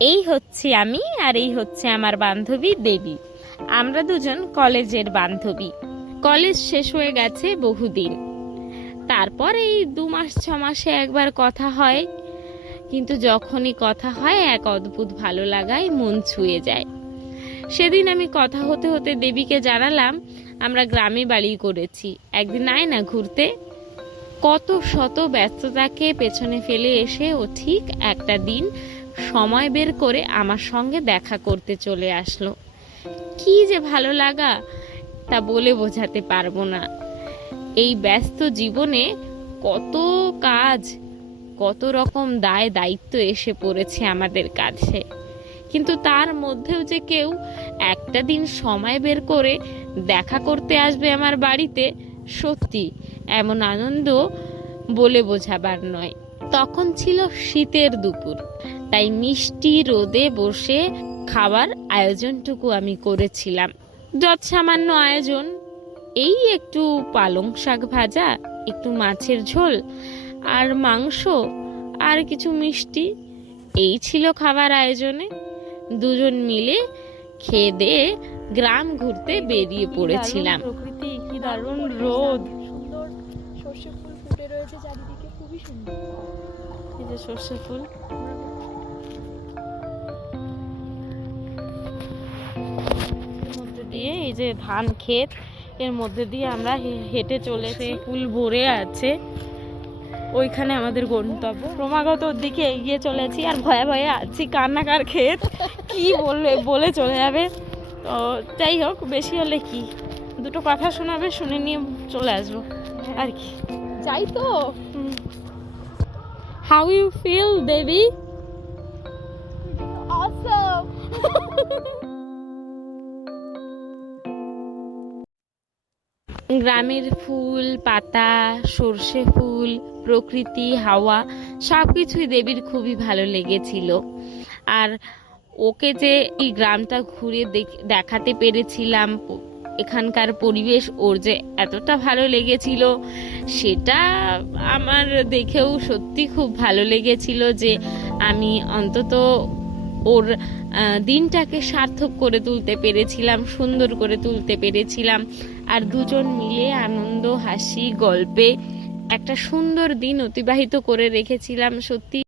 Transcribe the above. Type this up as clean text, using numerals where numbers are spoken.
এই হচ্ছে আমি, আর এই হচ্ছে আমার বান্ধবী দেবী। আমরা দুজন কলেজের বান্ধবী। কলেজ শেষ হয়ে গেছে বহুদিন, তারপর এই 2 মাস 6 মাসে একবার কথা হয়, কিন্তু যখনই কথা হয় এক অদ্ভুত ভালো লাগায় মন ছুঁয়ে যায়। সেদিন আমি কথা হতে হতে দেবীকে জানালাম আমরা গ্রামে বাড়ি করেছি, একদিন আয় না ঘুরতে। কত শত ব্যস্ততাকে পেছনে ফেলে এসে ও ঠিক একটা দিন সময় বের করে আমার সঙ্গে দেখা করতে চলে আসলো। কি যে ভালো লাগা তা বলে বোঝাতে পারবো না। এই ব্যস্ত জীবনে কত কাজ, কত রকম দায় দায়িত্ব এসে পড়েছে আমাদের কাছে, কিন্তু তার মধ্যেও যে কেউ একটা দিন সময় বের করে দেখা করতে আসবে আমার বাড়িতে, সত্যি এমন আনন্দ বলে বোঝাবার নয়। তখন ছিল শীতের দুপুর, তাই মিষ্টি রোদে বসে খাবার আয়োজনটুকু আমি করেছিলাম। যৎসামান্য আয়োজন, এই একটু পালং শাক ভাজা, একটু মাছের ঝোল আর মাংস আর কিছু মিষ্টি, এই ছিল খাবার আয়োজনে। দুজন মিলে খেয়ে দিয়ে গ্রাম ঘুরতে বেরিয়ে পড়েছিলাম। প্রকৃতি কি দারুণ রোদ, সুন্দর সর্ষে ফুল ফুটে রয়েছে চারিদিকে, খুবই সুন্দর। এই যে সর্ষে ফুল, মধ্যে দিয়ে এই যে ধান ক্ষেত, এর মধ্যে দিয়ে আমরা হেঁটে চলেছি। ফুল ভরে আছে, ওইখানে আমাদের গন্তব্য। ক্রমাগত ওর দিকে এগিয়ে চলেছি আর ভয়ে ভয়ে আছি, কান্নাকার ক্ষেত কি বলে চলে যাবে। তো যাই হোক, বেশি হলে কি দুটো কথা শোনাবে, শুনে নিয়ে চলে আসবো আর কি। যাই তো। হাউ ইউ ফিল দেবী? অসম। গ্রামের ফুল পাতা, সর্ষে ফুল, প্রকৃতি, হাওয়া সবকিছুই দেবীর খুবই ভালো লেগেছিল। আর ওকে যে এই গ্রামটা ঘুরে দেখাতে পেরেছিলাম, এখানকার পরিবেশ ওর যে এতটা ভালো লেগেছিল, সেটা আমার দেখেও সত্যি খুব ভালো লেগেছিল যে আমি অন্তত ওর দিনটাকে সার্থক করে তুলতে পেরেছিলাম, সুন্দর করে তুলতে পেরেছিলাম। আর দুজন মিলে আনন্দ, হাসি, গল্পে একটা সুন্দর দিন অতিবাহিত করে রেখেছিলাম। সত্যি